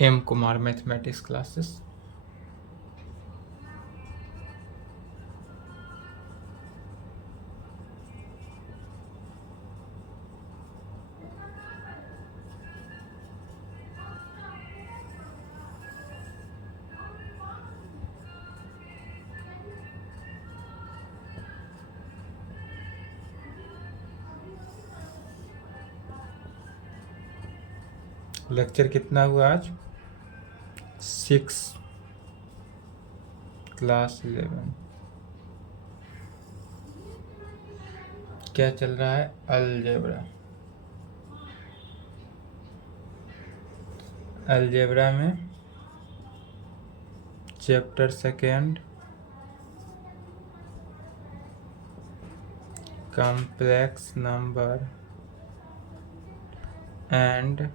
M Kumar mathematics classes. Lecture कितना हुआ आज? 6 क्लास 11। क्या चल रहा है? अलजेब्रा। अलजेब्रा में chapter second complex number and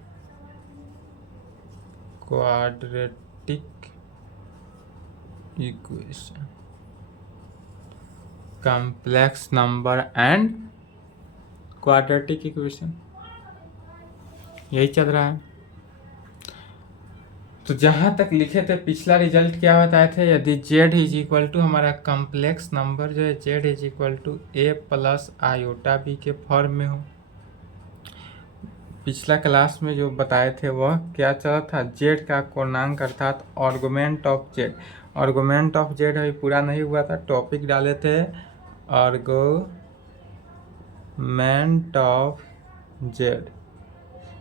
quadratic equation. Complex number and quadratic equation यही चल रहा है। तो जहाँ तक लिखे थे पिछला रिजल्ट क्या बताए थे? यदि z इज इक्वल टू हमारा कॉम्प्लेक्स नंबर जो है z is equal to a plus iota b के फॉर्म में हो। पिछला क्लास में जो बताए थे वह क्या चला था? z का पूर्णांक अर्थात argument of z। Argument of z अभी पूरा नहीं हुआ था, टॉपिक डाले थे आर्गुमेंट ऑफ z,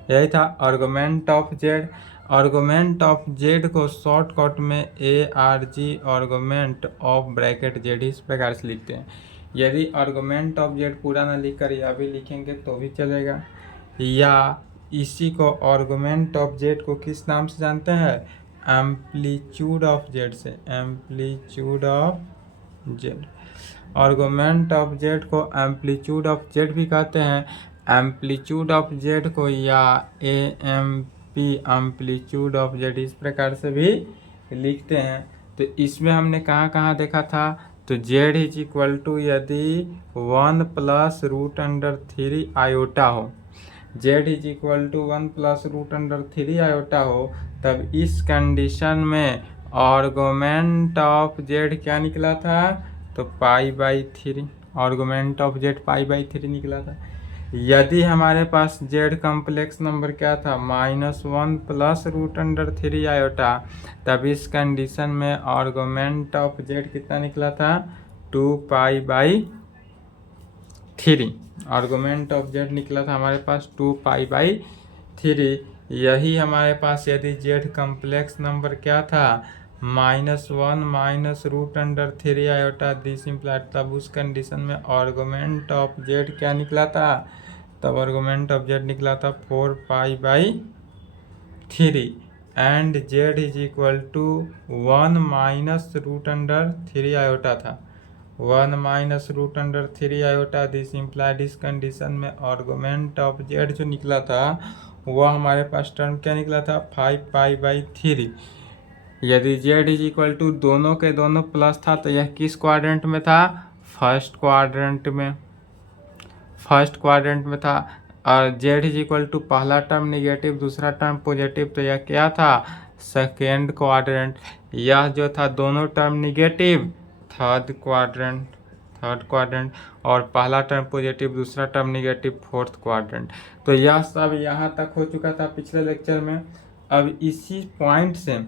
यही था argument of z। Argument of z को शॉर्टकट में ARG argument of bracket z इस प्रकार से लिखते हैं। यदि आर्गुमेंट ऑफ z पूरा ना लिखकर या भी लिखेंगे तो भी चलेगा, या इसी को आर्गुमेंट ऑफ z को किस नाम से जानते हैं? एम्पलीट्यूड ऑफ z से, amplitude of z। Argument of z को एम्पलीट्यूड ऑफ z भी कहते हैं। एम्पलीट्यूड ऑफ z को या AMP एम्पलीट्यूड ऑफ z इस प्रकार से भी लिखते हैं। तो इसमें हमने कहाँ कहाँ देखा था? तो z इज इक्वल टू यदि 1 प्लस रूट अंडर 3 आयोटा हो, z is equal to 1 plus root under 3 iota हो, तब इस कंडीशन में आर्गुमेंट ऑफ z क्या निकला था? तो π/3। आर्गुमेंट ऑफ z π/3 निकला था। यदि हमारे पास z कॉम्प्लेक्स नंबर क्या था? -1 प्लस रूट अंडर 3 आयोटा, तब इस कंडीशन में आर्गुमेंट ऑफ z कितना निकला था? 2π/3। आर्गुमेंट ऑफ z निकला था हमारे पास 2π/3। यही हमारे पास यदि z कॉम्प्लेक्स नंबर क्या था? -1 minus root under 3 iota this implied, तब उस कंडीशन में आर्गुमेंट ऑफ z क्या निकला था? तब आर्गुमेंट ऑफ z निकला था 4π/3 and z is equal to 1 minus root under 3 iota था। 1 minus root under 3 iota this implied, इस कंडीशन में आर्गुमेंट ऑफ z जो निकला था वह हमारे पास टर्म क्या निकला था? 5π/3। यदि z इज इक्वल टू दोनों के दोनों प्लस था तो यह किस क्वाड्रेंट में था? फर्स्ट क्वाड्रेंट में, फर्स्ट क्वाड्रेंट में था। और z इज इक्वल टू पहला टर्म निगेटिव दूसरा टर्म पॉजिटिव, तो यह क्या था? Second quadrant. यह जो था दोनों term negative, third quadrant, third quadrant. और पहला टर्म पॉजिटिव दूसरा टर्म निगेटिव, फोर्थ क्वाड्रेंट। तो यह सब यहाँ तक हो चुका था पिछले लेक्चर में। अब इसी पॉइंट से,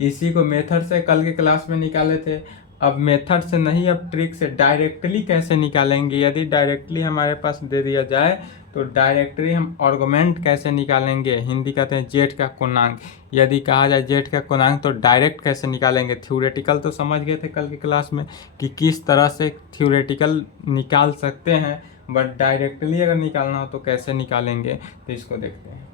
इसी को मेथड से कल के क्लास में निकाले थे। अब मेथड से नहीं, अब ट्रिक से डायरेक्टली कैसे निकालेंगे? यदि डायरेक्टली हमारे पास दे दिया जाए तो डायरेक्टली हम आर्गुमेंट कैसे निकालेंगे? हिंदी कहते हैं जेड का पूर्णांक। यदि कहा जाए जेड का पूर्णांक तो डायरेक्ट कैसे निकालेंगे? थ्योरेटिकल तो समझ गए थे कल की क्लास में कि किस तरह से थ्योरेटिकल निकाल सकते हैं, बट डायरेक्टली अगर निकालना हो तो कैसे निकालेंगे? तो इसको देखते हैं।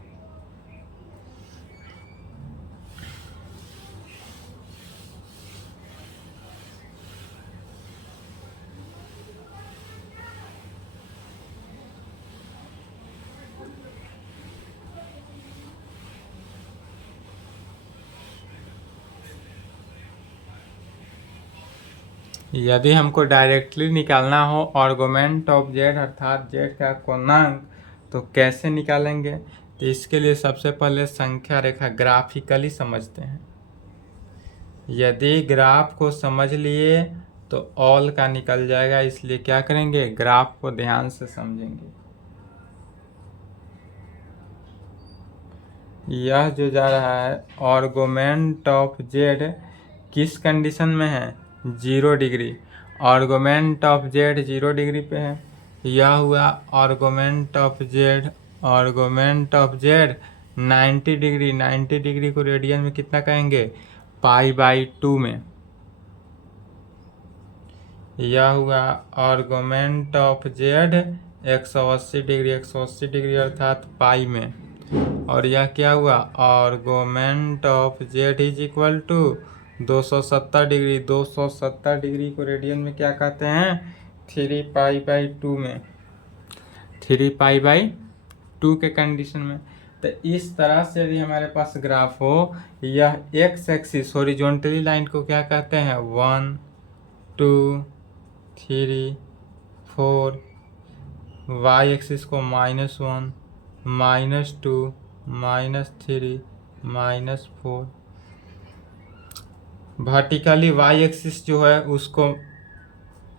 यदि हमको डायरेक्टली निकालना हो आर्गुमेंट ऑफ जेड अर्थात जेड का पूर्णांक, तो कैसे निकालेंगे? तो इसके लिए सबसे पहले संख्या रेखा ग्राफिकली समझते हैं। यदि ग्राफ को समझ लिए तो ऑल का निकल जाएगा, इसलिए क्या करेंगे, ग्राफ को ध्यान से समझेंगे। यह जो जा रहा है आर्गुमेंट ऑफ जेड किस कंडीशन में है, 0 degree. Argument of Z 0 degree पे है। यह हुआ argument of Z, argument of Z 90 degree. 90 degree को रेडियन में कितना कहेंगे, π/2 में। यह हुआ argument of Z 180 degree, 180 degree अर्थात पाई में। और यह क्या हुआ, argument of Z is equal to 270 degree. 270 degree को रेडियन में क्या कहते हैं, 3π/2 में, 3π/2 के कंडीशन में। तो इस तरह से यदि हमारे पास ग्राफ हो, यह एक्स एक्सिस हॉरिजॉन्टली लाइन को क्या कहते हैं, 1 2 3 4, वाई एक्सिस को -1 -2 -3 -4। वर्टिकली वाई एक्सिस जो है उसको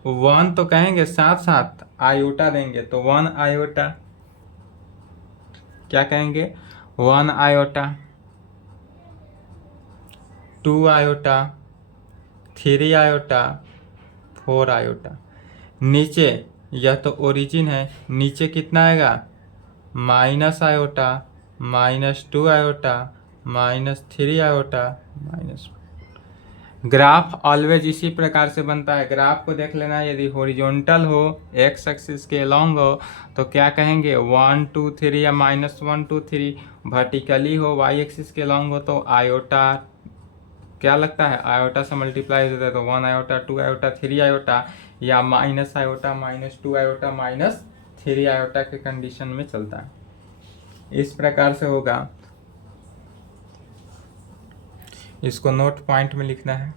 1 तो कहेंगे, साथ साथ आयोटा देंगे, तो 1 आयोटा क्या कहेंगे, 1 आयोटा, 2 आयोटा, 3 आयोटा, 4 आयोटा। नीचे यह तो ओरिजिन है, नीचे कितना आएगा, minus iota, -2 iota, -3 iota, -4। Graph always इसी प्रकार से बनता है। ग्राफ को देख लेना, यदि हॉरिजॉन्टल हो, एक्स एक्सिस के अलॉन्ग हो तो क्या कहेंगे, 1 2 3 या -1 2 3। वर्टिकली हो, वाई एक्सिस के अलॉन्ग हो तो आयोटा क्या लगता है, आयोटा से मल्टीप्लाई होता है, तो 1 आयोटा, 2 आयोटा, 3 आयोटा, या माइनस आयोटा, -2 आयोटा, -3 आयोटा के कंडीशन में चलता है। इस प्रकार से होगा, इसको नोट पॉइंट में लिखना है।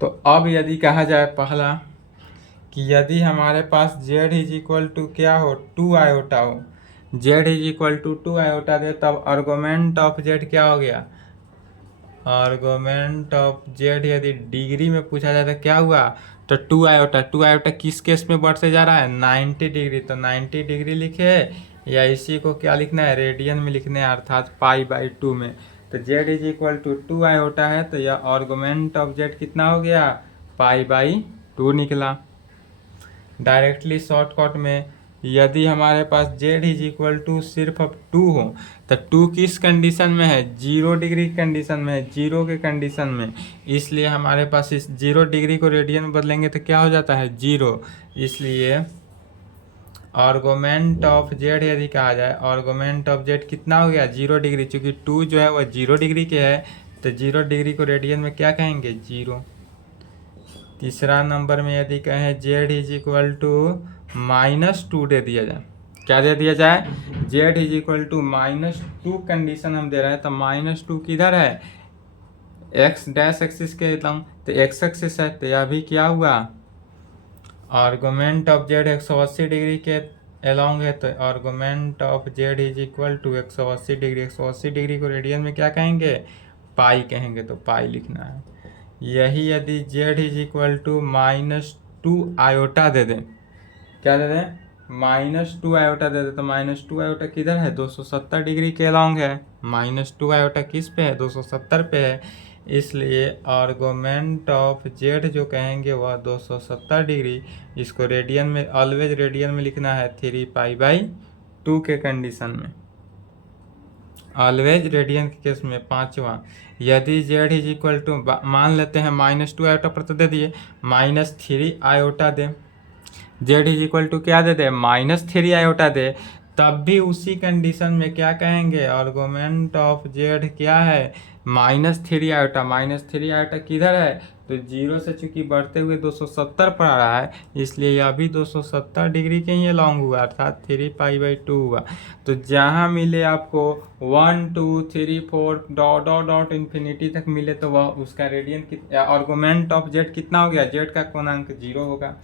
तो अब यदि कहा जाए पहला कि यदि हमारे पास z इज इक्वल टू क्या हो, 2 आयोटा हो, z is equal to 2 iota दे, तब आर्गुमेंट ऑफ z क्या हो गया, आर्गुमेंट ऑफ z यदि डिग्री में पूछा जाए तो क्या हुआ, तो 2 आयोटा। 2 आयोटा किस केस में बढ़ते जा रहा है, 90 डिग्री, तो 90 डिग्री लिखे, या इसी को क्या लिखना है, रेडियन में लिखने हैं, अर्थात π/2 में। तो z is equal to 2 iota है, तो यह आर्गुमेंट ऑफ z कितना हो गया, π/2 निकला। डायरेक्टली शॉर्टकट में यदि हमारे पास z इज इक्वल टू सिर्फ अब 2 हो, तो 2 किस कंडीशन में है, 0 डिग्री कंडीशन में है, 0 के कंडीशन में। इसलिए हमारे पास इस 0 डिग्री को रेडियन में बदलेंगे तो क्या हो जाता है, 0। इसलिए आर्गुमेंट ऑफ जेड यदि कहा जाए, आर्गुमेंट ऑफ जेड कितना हो गया, 0 डिग्री। चूंकि 2 जो है वह 0 डिग्री के है, तो 0 डिग्री को रेडियन में क्या कहेंगे, 0। तीसरा नंबर में यदि कहें जेड इज इक्वल टू -2 दे दिया जाए, क्या दे दिया जाए, Z is equal to -2 condition हम दे रहे हैं, तो -2 किधर है, एक्स डैश एक्सिस के लंब, तो एक्स एक्सिस है, तो यह भी क्या हुआ, आर्गुमेंट ऑफ जेड 180 डिग्री के अलॉन्ग है, तो argument of Z is equal to 180 degree. 180 degree को रेडियन में क्या कहेंगे, पाई कहेंगे, तो पाई लिखना है। यही यदि z is equal to -2 iota दे दें, क्या दे दें, -2 आयोटा दे दें, तो -2 आयोटा किधर है, 270 डिग्री के अलॉन्ग है। -2 आयोटा किस पे है, 270 पे है, इसलिए आर्गुमेंट ऑफ जेड जो कहेंगे वह 270 डिग्री। इसको रेडियन में, ऑलवेज रेडियन में लिखना है, 3π/2 के कंडीशन में, ऑलवेज रेडियन के केस में। पांचवा, यदि जेड इज इक्वल टू, मान लेते हैं -2 आयोटा पर तो दे दिए, -3 आयोटा दे, जेड इज इक्वल टू क्या दे दे, -3 आयोटा दे, तब भी उसी कंडीशन में क्या कहेंगे, आर्गुमेंट ऑफ जेड क्या है, -3 आयोटा। -3 आयोटा किधर है, तो 0 से चूंकि बढ़ते हुए 270 पर आ रहा है, इसलिए यह भी 270 डिग्री के ही लॉन्ग हुआ, अर्थात 3π/2 हुआ। तो जहाँ मिले आपको 1 2 3 4 डॉट डॉट डॉट इन्फिनिटी तक मिले, तो वह उसका रेडियन आर्गुमेंट ऑफ जेड कितना हो गया, जेड का कोणांक 0 होगा।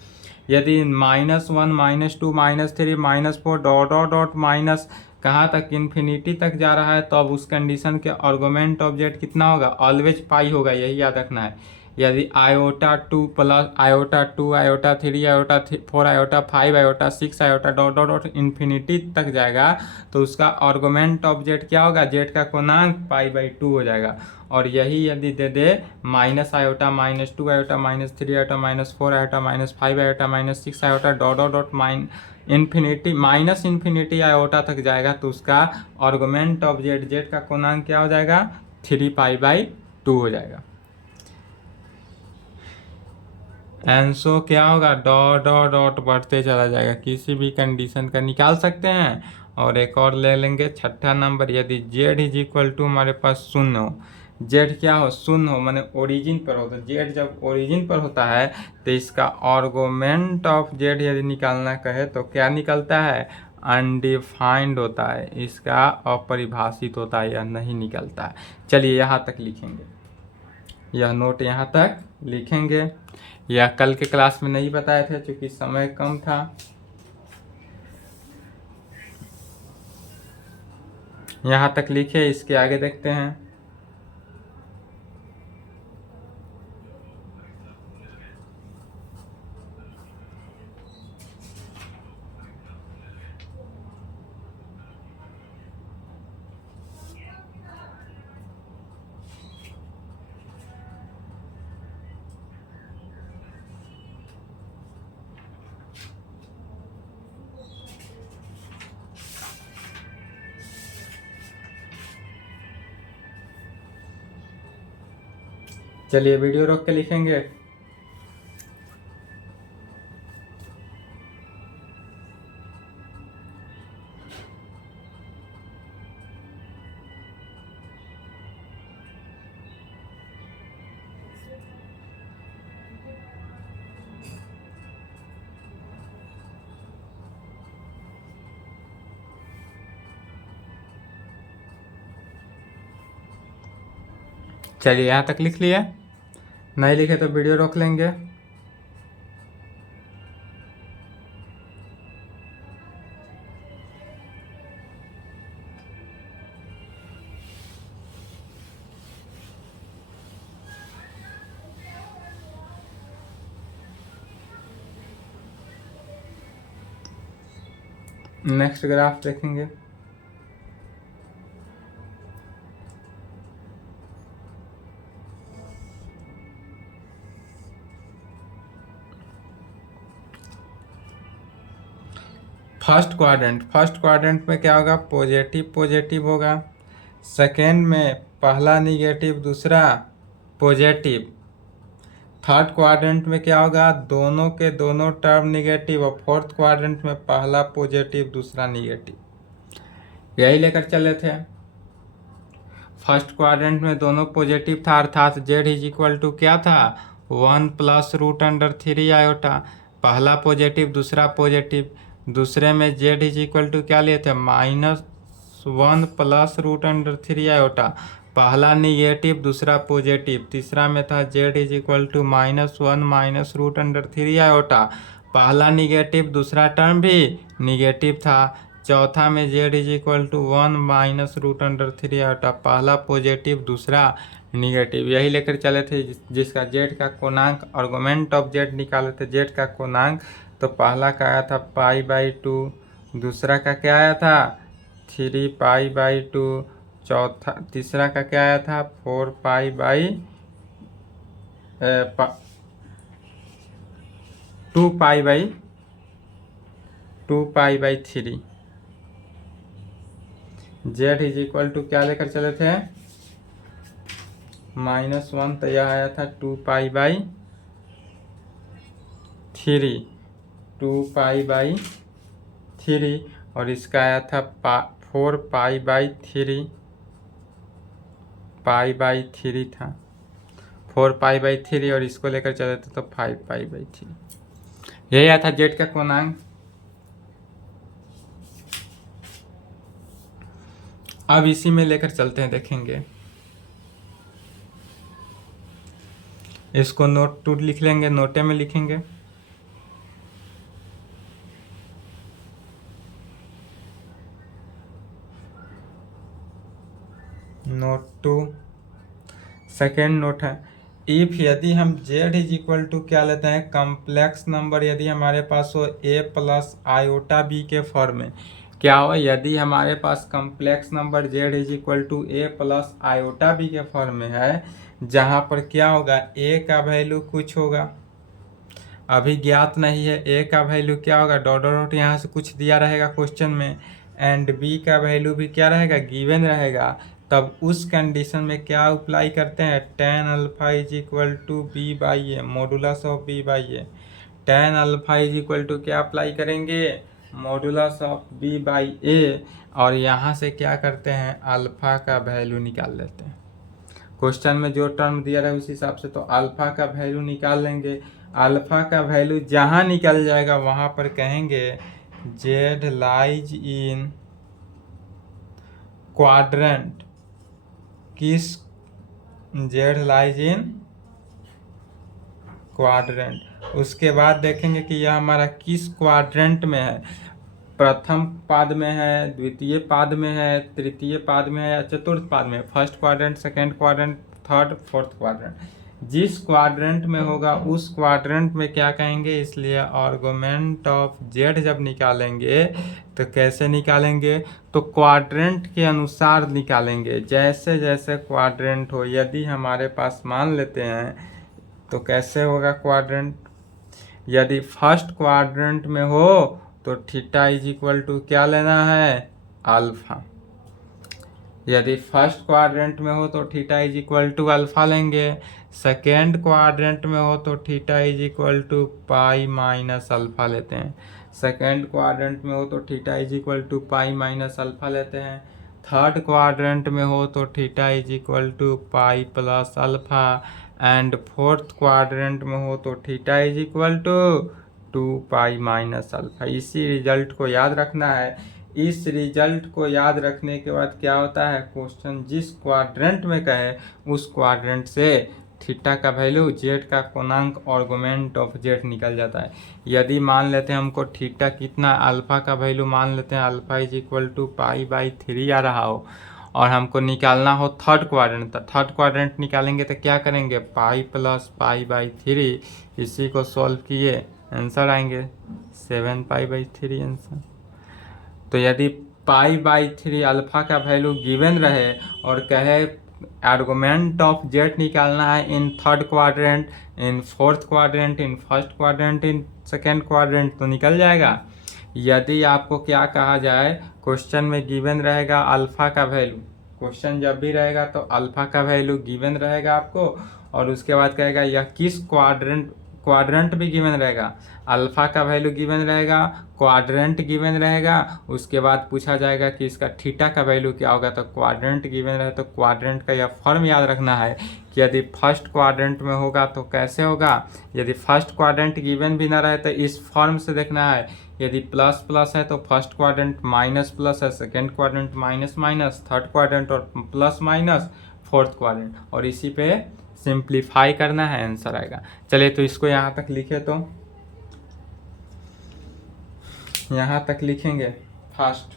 यदि -1 -2 -3 -4 डॉट डॉट डॉट माइनस कहाँ तक, इन्फिनिटी तक जा रहा है, तो अब उस कंडीशन के आर्गुमेंट ऑफ जेड कितना होगा, ऑलवेज पाई होगा, यही याद रखना है। यदि -2 plus -2 -3 -4 -5 -6 dot dot dot infinity तक जाएगा, तो उसका आर्गुमेंट ऑफ जेड क्या होगा, जेड का कोणांक π/2 हो जाएगा। और यही यदि दे दे -i -2 -3 -4 -5 -6 dot dot dot infinity iota तक जाएगा, तो उसका आर्गुमेंट ऑफ जेड, जेड का कोणांक क्या हो जाएगा, 3π/2 हो जाएगा। एंसो क्या होगा, डॉट डॉट डॉट बढ़ते चला जाएगा, किसी भी कंडीशन का निकाल सकते हैं। और एक और ले लेंगे 6ठा नंबर, यदि जेड इज इक्वल टू हमारे पास 0 हो, जेड क्या हो, 0 हो, माने ओरिजिन पर हो, तो जेड जब ओरिजिन पर होता है तो इसका आर्गुमेंट ऑफ जेड यदि निकालना कहे तो क्या निकलता है, अनडिफाइंड होता है, इसका अपरिभाषित होता है, यह नहीं निकलता है। चलिए यहाँ तक लिखेंगे, यह नोट यहाँ तक लिखेंगे। यह कल के क्लास में नहीं बताए थे क्योंकि समय कम था। यहाँ तक लिखे, इसके आगे देखते हैं। चलिए वीडियो रोक के लिखेंगे। चलिए यहाँ तक लिख लिया, नहीं लिखे तो वीडियो रोक लेंगे। नेक्स्ट ग्राफ देखेंगे। फर्स्ट क्वाड्रेंट में क्या होगा, पॉजिटिव पॉजिटिव होगा। सेकेंड में पहला निगेटिव दूसरा पॉजिटिव। थर्ड क्वाड्रेंट में क्या होगा, दोनों के दोनों टर्म निगेटिव। और फोर्थ क्वाड्रेंट में पहला पॉजिटिव दूसरा निगेटिव। यही लेकर चले थे। फर्स्ट क्वाड्रेंट में दोनों पॉजिटिव था, अर्थात जेड इज इक्वल टू क्या था, 1 + √3 आयोटा। पहला पॉजिटिव दूसरा पॉजिटिव। दूसरे में जेड इज इक्वल टू क्या लिए थे, -1 + √3 आयोटा। पहला निगेटिव दूसरा पॉजिटिव। तीसरा में था Z is equal to -1 - √3 iota. पहला निगेटिव दूसरा टर्म भी निगेटिव था। चौथा में Z is equal to 1 - √3 iota. पहला पॉजिटिव दूसरा निगेटिव। यही लेकर चले थे, जिसका जेड का कोणांक, आर्गुमेंट ऑफ जेड निकाले थे, जेड का कोणांक। तो पहला का आया था π/2, दूसरा का क्या आया था 3π/2, चौथा तीसरा का क्या आया था 2π/3। जेड इज इक्वल टू क्या लेकर चले थे, -1, तो यह आया था 2π/3, 2π/3। और इसका आया था 4π/3, π/3 था, 4π/3 और इसको लेकर चले थे तो 5π/3। यही आया था जेड का क्वनांक। अब इसी में लेकर चलते हैं, देखेंगे। इसको नोट 2 लिख लेंगे, नोटे में लिखेंगे। नोट 2 सेकेंड नोट है, इफ यदि हम z इज इक्वल टू क्या लेते हैं, कम्प्लेक्स नंबर यदि हमारे पास हो a प्लस आयोटा b के फॉर्म में, क्या हो, यदि हमारे पास complex number z is equal to a plus iota b के फॉर्म में है, जहाँ पर क्या होगा, a का वैल्यू कुछ होगा, अभी ज्ञात नहीं है, a का वैल्यू क्या होगा, डॉट डॉट यहाँ से कुछ दिया रहेगा क्वेश्चन में, एंड b का वैल्यू भी क्या रहेगा, गिवन रहेगा। तब उस कंडीशन में क्या अप्लाई करते हैं, tan alpha is equal to b/a, modulus of b/a। tan alpha is equal to क्या अप्लाई करेंगे, मॉडुलस ऑफ b/a, और यहाँ से क्या करते हैं, अल्फा का वैल्यू निकाल लेते हैं। क्वेश्चन में जो टर्म दिया रहा है उस हिसाब से तो अल्फा का वैल्यू निकाल लेंगे। अल्फा का वैल्यू जहाँ निकल जाएगा वहाँ पर कहेंगे जेड लाइज इन क्वाड्रेंट, किस, जेड लाइज इन क्वाड्रेंट। उसके बाद देखेंगे कि यह हमारा किस क्वाड्रेंट में है, प्रथम पाद में है, द्वितीय पाद में है, तृतीय पाद में है या चतुर्थ पाद में, first quadrant, second quadrant, third, fourth quadrant. जिस क्वाड्रेंट में होगा उस क्वाड्रेंट में क्या कहेंगे, इसलिए आर्गुमेंट ऑफ जेड जब निकालेंगे तो कैसे निकालेंगे, तो क्वाड्रेंट के अनुसार निकालेंगे, जैसे जैसे क्वाड्रेंट हो। यदि हमारे पास मान लेते हैं तो कैसे होगा क्वाड्रेंट, यदि फर्स्ट क्वाड्रेंट में हो तो थीटा इज इक्वल टू क्या लेना है, अल्फा। यदि फर्स्ट क्वाड्रेंट में हो तो theta is equal to alpha लेंगे, सेकेंड क्वाड्रेंट में हो तो theta is equal to pi minus alpha लेते हैं, सेकेंड क्वाड्रेंट में हो तो theta is equal to pi minus alpha लेते हैं, थर्ड क्वाड्रेंट में हो तो theta is equal to pi plus alpha, and fourth quadrant में हो तो theta is equal to 2 pi minus alpha. इसी रिजल्ट को याद रखना है। इस रिजल्ट को याद रखने के बाद क्या होता है, क्वेश्चन जिस क्वाड्रेंट में कहे उस क्वाड्रेंट से थीटा का वैल्यू, जेड का कोणांक, आर्गुमेंट ऑफ जेड निकल जाता है। यदि मान लेते हैं हमको थीटा कितना, अल्फा का वैल्यू मान लेते हैं अल्फा इज इक्वल टू π/3 आ रहा हो, और हमको निकालना हो थर्ड क्वाड्रेंट, तो थर्ड क्वाड्रेंट निकालेंगे तो क्या करेंगे, पाई प्लस π/3, इसी को सॉल्व किए आंसर आएंगे 7π/3 आंसर। तो यदि π/3 अल्फा का वैल्यू गिवन रहे और कहे आर्गुमेंट ऑफ जेड निकालना है इन third quadrant, in fourth quadrant, in first quadrant, in second quadrant, तो निकल जाएगा। यदि आपको क्या कहा जाए, क्वेश्चन में गिवन रहेगा अल्फा का वैल्यू, क्वेश्चन जब भी रहेगा तो अल्फा का वैल्यू गिवन रहेगा आपको, और उसके बाद कहेगा यह किस क्वाड्रेंट, क्वाड्रेंट भी गिवन रहेगा, अल्फा का वैल्यू गिवन रहेगा, क्वाड्रेंट गिवन रहेगा, उसके बाद पूछा जाएगा कि इसका थीटा का वैल्यू क्या होगा, तो क्वाड्रेंट गिवन रहे तो क्वाड्रेंट का यह फॉर्म याद रखना है कि यदि फर्स्ट क्वाड्रेंट में होगा तो कैसे होगा, यदि फर्स्ट क्वाड्रेंट गिवन भी ना रहे तो इस फॉर्म से देखना है, यदि प्लस प्लस है तो फर्स्ट क्वाड्रेंट, माइनस प्लस है second quadrant, minus minus third quadrant, और प्लस माइनस फोर्थ क्वाड्रेंट, और इसी पे सिंप्लीफाई करना है, आंसर आएगा। चलिए तो इसको यहाँ तक लिखे, तो यहाँ तक लिखेंगे फर्स्ट।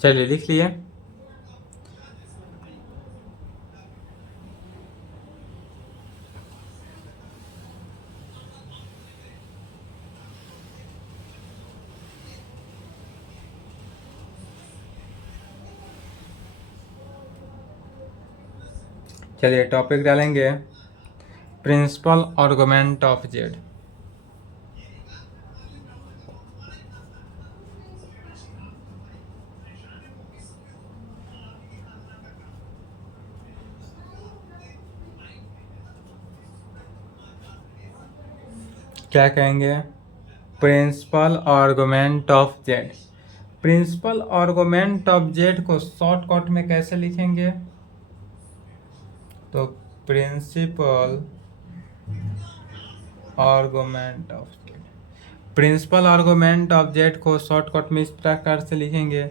चलिए लिख लिए। चलिए टॉपिक डालेंगे प्रिंसिपल आर्गुमेंट ऑफ जेड। क्या कहेंगे? Principal argument of Z. Principal argument of Z को शॉर्टकट में कैसे लिखेंगे? तो principal argument of Z, principal argument of Z को शॉर्टकट में इस प्रकार से लिखेंगे,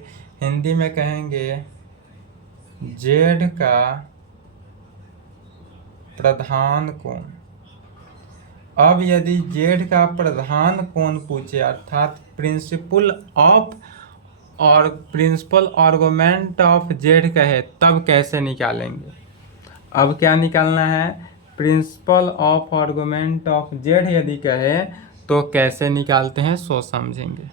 हिंदी में कहेंगे जेड का प्रधान कोण। अब यदि जेड का प्रधान कोण पूछे अर्थात प्रिंसिपल ऑफ और प्रिंसिपल आर्गुमेंट ऑफ जेड कहे, तब कैसे निकालेंगे? अब क्या निकालना है? Principle of argument of Z यदि कहे तो कैसे निकालते हैं सो समझेंगे।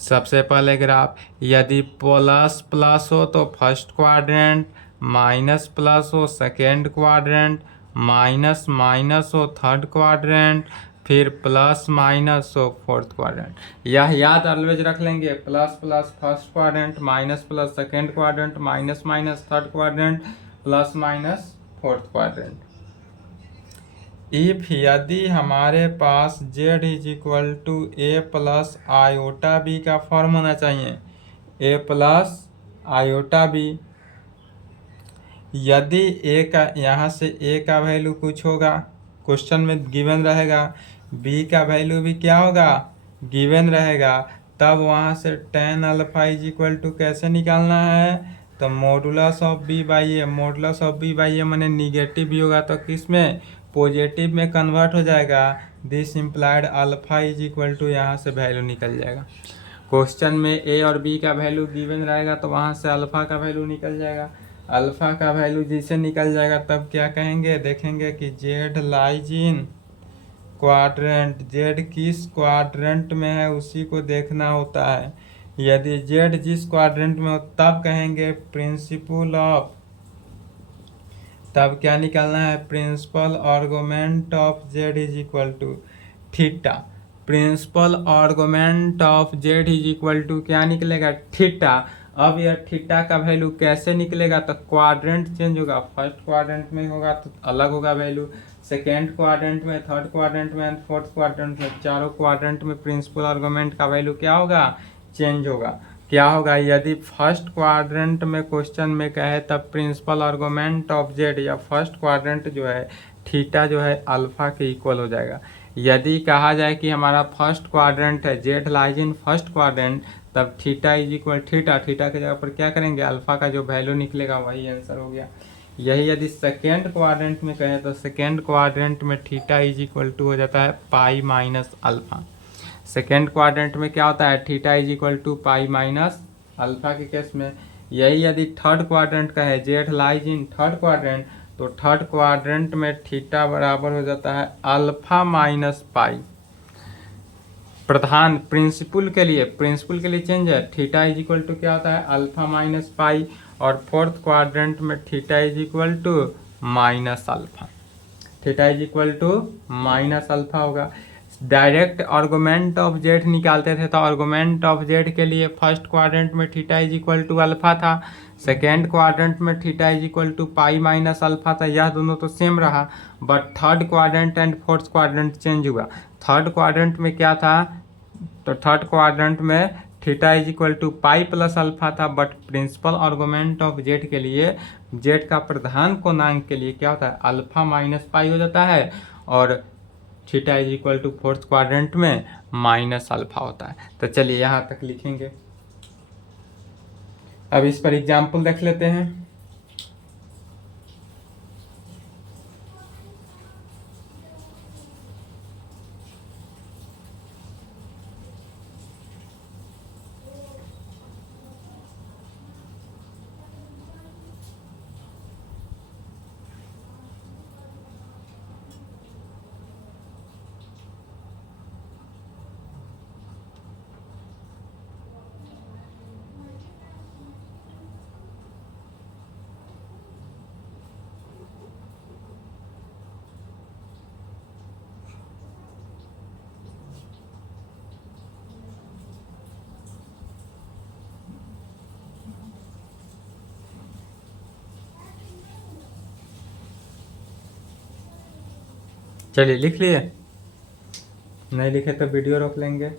सबसे पहले ग्राफ, यदि प्लस प्लस हो तो फर्स्ट क्वाड्रेंट, माइनस प्लस हो सेकेंड क्वाड्रेंट, माइनस माइनस हो थर्ड क्वाड्रेंट, फिर प्लस माइनस हो फोर्थ क्वाड्रेंट। यह याद ऑलवेज रख लेंगे, plus plus first quadrant, minus plus second quadrant, minus minus third quadrant, plus minus fourth quadrant. If यदि हमारे पास z is equal to A plus iota B का फॉर्म होना चाहिए, ए प्लस आयोटा बी। यदि ए का यहाँ से ए का वैल्यू कुछ होगा, क्वेश्चन में गिवन रहेगा, बी का वैल्यू भी क्या होगा? गिवन रहेगा, तब वहाँ से tan alpha is equal to कैसे निकालना है? तो modulus of b by a. Modulus of b by a मैंने निगेटिव भी होगा तो किस में? पॉजिटिव में कन्वर्ट हो जाएगा। This implied alpha is equal to, यहाँ से वैल्यू निकल जाएगा। क्वेश्चन में ए और बी का वैल्यू गिवन रहेगा तो वहाँ से अल्फा का वैल्यू निकल जाएगा। अल्फा का वैल्यू जैसे निकल जाएगा तब क्या कहेंगे? देखेंगे कि जेड लाइज इन क्वाड्रेंट। जेड किस क्वाड्रेंट में है उसी को देखना होता है। यदि जेड जिस क्वाड्रेंट में हो तब कहेंगे प्रिंसिपल ऑफ, तब क्या निकालना है? Principal argument of Z is equal to theta. Principal argument of Z is equal to क्या निकलेगा? थीटा। अब यह थीटा का वैल्यू कैसे निकलेगा? तो क्वाड्रेंट चेंज होगा, फर्स्ट क्वाड्रेंट में होगा तो अलग होगा वैल्यू, सेकेंड क्वाड्रेंट में, थर्ड क्वाड्रेंट में एंड फोर्थ क्वाड्रेंट में, चारों क्वाड्रेंट में प्रिंसिपल आर्गुमेंट का वैल्यू क्या होगा? चेंज होगा। क्या होगा? यदि फर्स्ट क्वाड्रेंट में क्वेश्चन में कहे तब प्रिंसिपल आर्गुमेंट ऑफ जेड या फर्स्ट क्वाड्रेंट जो है थीटा जो है अल्फा के इक्वल हो जाएगा। यदि कहा जाए कि हमारा फर्स्ट क्वाड्रेंट है, Z lies in first quadrant, तब theta is equal to, theta theta जगह पर क्या करेंगे? अल्फा का जो वैल्यू निकलेगा वही आंसर हो गया। यही यदि सेकेंड क्वाड्रेंट में कहें तो सेकेंड क्वाड्रेंट में थीटा इज इक्वल टू हो जाता है pi minus alpha. Second quadrant में क्या होता है? Theta is equal to pi minus alpha के केस में। यही यदि थर्ड क्वाड्रेंट का है, Z lies in third quadrant, तो थर्ड क्वाड्रेंट में थीटा बराबर हो जाता है अल्फा माइनस पाई। प्रधान प्रिंसिपल के लिए चेंज है, थीटा इज इक्वल टू क्या होता है? Alpha minus pi. और फोर्थ क्वाड्रेंट में theta is equal to minus alpha, theta is equal to minus alpha होगा। डायरेक्ट आर्गुमेंट ऑफ जेड निकालते थे तो आर्गुमेंट ऑफ जेड के लिए फर्स्ट क्वाड्रेंट में theta is equal to alpha था, सेकेंड क्वाड्रेंट में theta is equal to pi minus alpha था। यह दोनों तो सेम रहा, but third quadrant and fourth quadrant change हुआ। थर्ड क्वाड्रेंट में क्या था? तो थर्ड क्वाड्रेंट में theta is equal to pi plus alpha था, but principal argument of Z के लिए, जेड का प्रधान कोणांक के लिए क्या होता है? अल्फा माइनस पाई हो जाता है, और theta is equal to fourth quadrant में माइनस अल्फा होता है। तो चलिए यहाँ तक लिखेंगे। अब इस पर एग्जाम्पल देख लेते हैं। चलिए लिख लिए, नहीं लिखे तो वीडियो रोक लेंगे।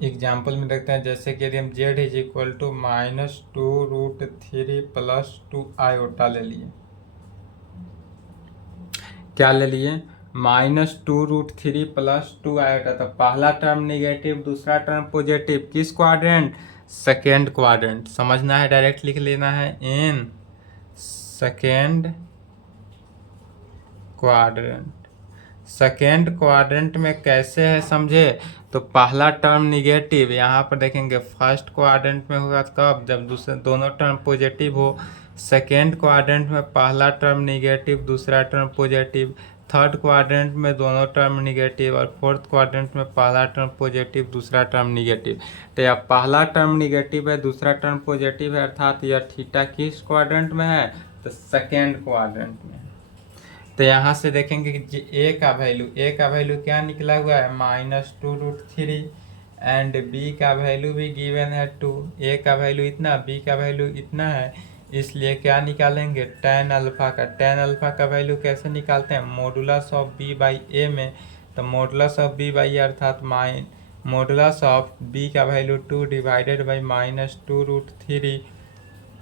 एग्जाम्पल में देखते हैं, जैसे कि यदि हम Z is equal to -2√3 + 2 iota ले लिए। क्या ले लिए? -2√3 + 2 आयोटा। तो पहला टर्म निगेटिव, दूसरा टर्म पॉजिटिव। किस क्वाड्रेंट? Second quadrant. समझना है, डायरेक्ट लिख लेना है in second quadrant. Second quadrant में कैसे है समझे? तो पहला टर्म निगेटिव, यहाँ पर देखेंगे फर्स्ट क्वाड्रेंट में होगा कब? जब दूसरे दोनों टर्म पॉजिटिव हो। सेकेंड क्वाड्रेंट में पहला टर्म निगेटिव, दूसरा टर्म पॉजिटिव। थर्ड क्वाड्रेंट में दोनों टर्म निगेटिव, और फोर्थ क्वाड्रेंट में पहला टर्म पॉजिटिव, दूसरा टर्म निगेटिव। तो यह पहला टर्म निगेटिव है, दूसरा टर्म पॉजिटिव है, अर्थात यह थीटा किस क्वाड्रेंट में है? तो सेकेंड क्वाड्रेंट में। तो यहाँ से देखेंगे कि ए का वैल्यू क्या निकला हुआ है? -2√3। एंड बी का वैल्यू भी गिवन है 2। ए का वैल्यू इतना, बी का वैल्यू इतना है, इसलिए क्या निकालेंगे? tan अल्फा का। tan अल्फा का वैल्यू कैसे निकालते हैं? मॉडुलस ऑफ बी बाई ए में। तो मॉडुलस ऑफ बी बाई अर्थात मॉडुलस ऑफ बी का वैल्यू 2 डिवाइडेड बाई -2√3।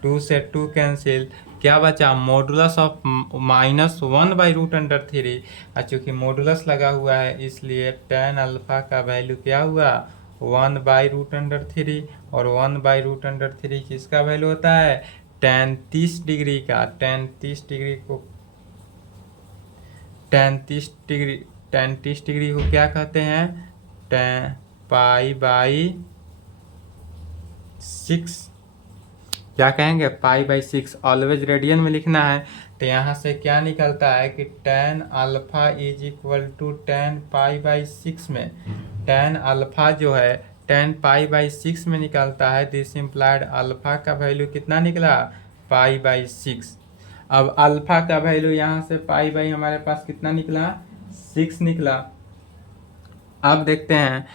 2 से 2 कैंसिल, क्या बचा? Modulus of -1/√3। और चूंकि मॉडुलस लगा हुआ है, इसलिए tan अल्फा का वैल्यू क्या हुआ? 1/√3। और 1/√3 किसका वैल्यू होता है? tan 30 डिग्री का। tan 30 डिग्री को क्या कहते हैं? tan π/6। क्या कहेंगे? π/6। ऑलवेज रेडियन में लिखना है। तो यहाँ से क्या निकलता है कि tan alpha is equal to tan π/6 में। tan अल्फा जो है tan π/6 में निकलता है। दिस इम्प्लाइड अल्फा का वैल्यू कितना निकला? π/6। अब अल्फा का वैल्यू यहाँ से π/ हमारे पास कितना निकला? 6 निकला। अब देखते हैं,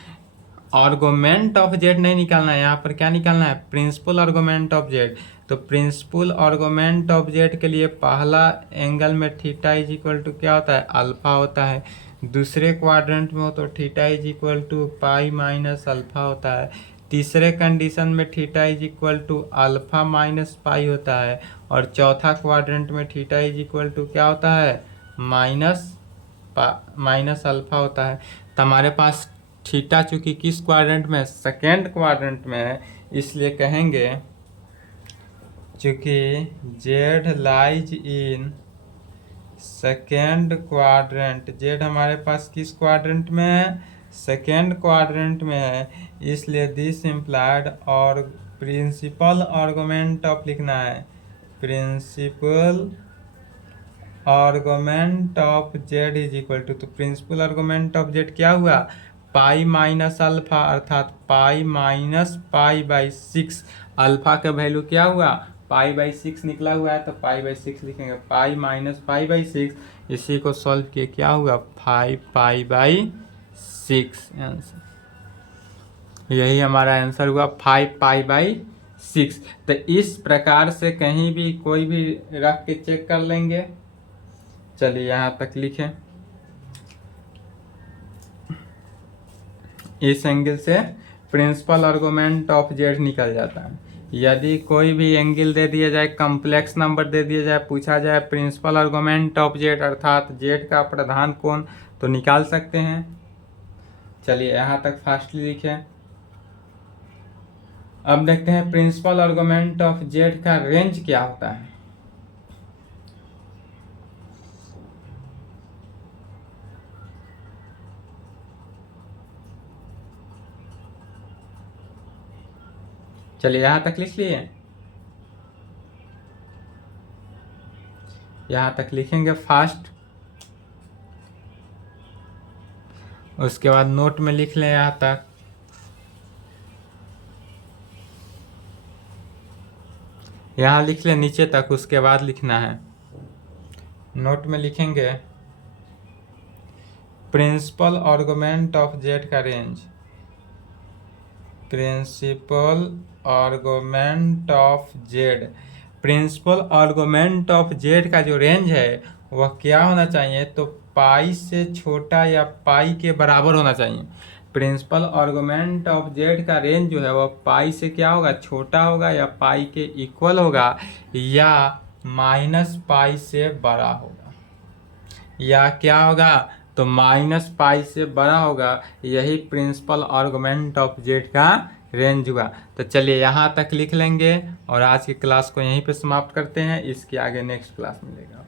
आर्गुमेंट ऑफ जेड नहीं निकालना है, यहाँ पर क्या निकालना है? Principal argument of Z. तो प्रिंसिपल आर्गुमेंट ऑफ जेड के लिए पहला एंगल में थीटा इज इक्वल टू क्या होता है? अल्फा होता है। दूसरे क्वाड्रेंट में हो तो थीटा इज इक्वल टू π-अल्फा होता है। तीसरे कंडीशन में theta is equal to alpha minus pi होता है। और चौथा क्वाड्रेंट में थीटा इज इक्वल टू क्या होता है? माइनस अल्फा होता है। तो हमारे पास थीटा चूंकि किस क्वाड्रेंट में? सेकेंड क्वाड्रेंट में है, इसलिए कहेंगे चूंकि Z lies in second quadrant. Z हमारे पास किस क्वाड्रेंट में है? सेकेंड क्वाड्रेंट में है, इसलिए दिस इम्प्लाइड और प्रिंसिपल आर्गुमेंट ऑफ लिखना है। Principal argument of Z is equal to, तो प्रिंसिपल आर्गुमेंट ऑफ जेड क्या हुआ? π-अल्फा, अर्थात π-π/6। अल्फा का वैल्यू क्या हुआ? π/6 निकला हुआ है, तो π/6 लिखेंगे। π-π/6, इसी को सॉल्व किए क्या हुआ? 5π/6 आंसर। यही हमारा आंसर हुआ 5π/6। तो इस प्रकार से कहीं भी कोई भी रख के चेक कर लेंगे। चलिए यहाँ तक लिखें। इस एंगल से प्रिंसिपल आर्गुमेंट ऑफ जेड निकल जाता है। यदि कोई भी एंगल दे दिया जाए, कॉम्प्लेक्स नंबर दे दिया जाए, पूछा जाए प्रिंसिपल आर्गुमेंट ऑफ जेड अर्थात जेड का प्रधान कोण, तो निकाल सकते हैं। चलिए यहाँ तक फास्टली लिखें। अब देखते हैं प्रिंसिपल आर्गुमेंट ऑफ जेड का रेंज क्या होता है। चलिए यहाँ तक लिख लिए, यहाँ तक लिखेंगे फास्ट, उसके बाद नोट में लिख लें यहाँ तक। यहाँ लिख लें नीचे तक, उसके बाद लिखना है। नोट में लिखेंगे प्रिंसिपल आर्गुमेंट ऑफ जेड का range, principal argument of Z, principal argument of Z का जो रेंज है वह क्या होना चाहिए, तो पाई से छोटा या पाई के बराबर होना चाहिए। प्रिंसिपल आर्गुमेंट ऑफ जेड का रेंज जो है वह पाई से क्या होगा, छोटा होगा, या पाई के इक्वल होगा, या माइनस पाई से बड़ा होगा, या क्या होगा, तो माइनस पाई से बड़ा होगा। यही प्रिंसिपल आर्गुमेंट ऑफ जेड का रेंज हुआ। तो चलिए यहाँ तक लिख लेंगे और आज की क्लास को यहीं पे समाप्त करते हैं। इसके आगे नेक्स्ट क्लास मिलेगा,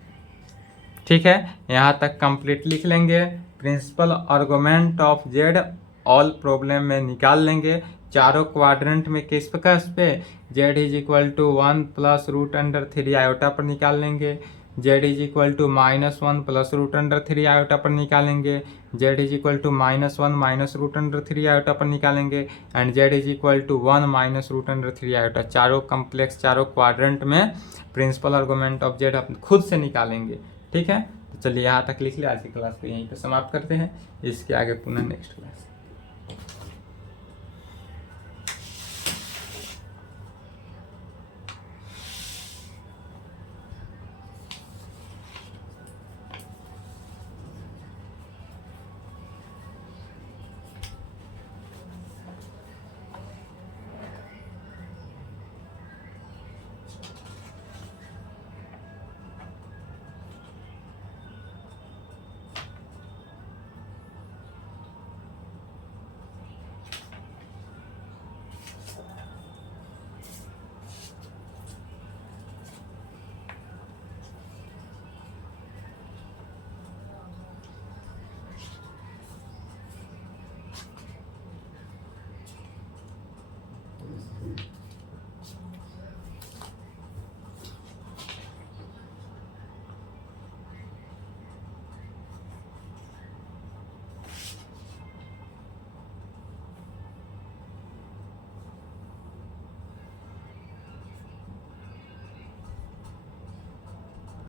ठीक है। यहाँ तक कंप्लीट लिख लेंगे। Principal argument of Z all problem में निकाल लेंगे, चारों क्वाड्रेंट में किस पे Z is equal to 1 plus root under 3 iota पर निकाल लेंगे, Z is equal to -1 plus root under 3 iota पर निकालेंगे, Z is equal to -1 minus root under 3 iota पर निकालेंगे, and Z is equal to 1 minus root under 3 iota. चारों complex, चारों quadrant में प्रिंसिपल आर्गुमेंट ऑफ जेड आप खुद से निकालेंगे, ठीक है। तो चलिए यहाँ तक लिख लिया। आज की क्लास को यहीं पे समाप्त करते हैं, इसके आगे पुनः नेक्स्ट क्लास।